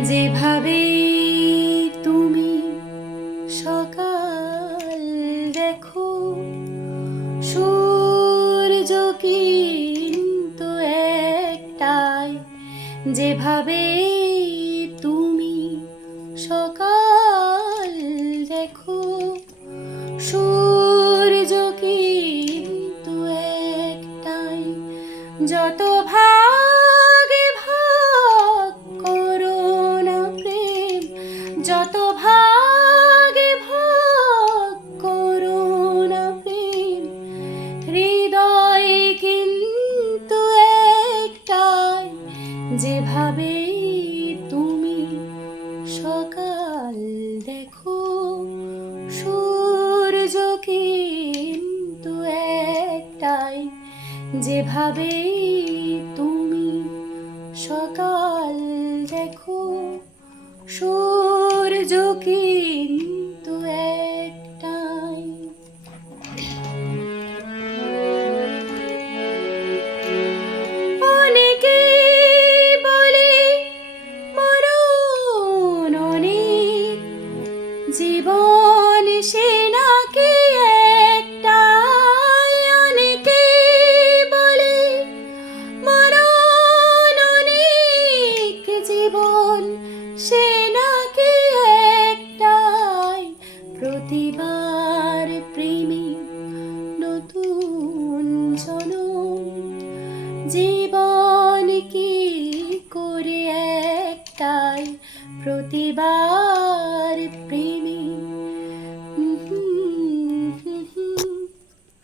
যেভাবে তুমি সকাল দেখো, সূর্য কিন্তু একটাই। যেভাবে তুমি সকাল দেখো, সূর্য কিন্তু একটাই। যত ভাগে ভাগ করো না প্রেম, যত ভাগে ভাগ করো না প্রেম, হৃদয় কিন্তু একটাই। যেভাবে তুমি সকাল দেখো, সূর্য কিন্তু একটাই। যেভাবে তুমি সকাল দেখো, সূর্য কিন্তু একটাই। অনেকে বলে মরণ অনেক, জীবন সে নাকি একটাই। অনেকে বলে মরণ অনেক, জীবন সে নাকি একটাই। প্রতিবার প্রেমে নতুন জনম, জীবন কি করে একটাই। প্রতিবার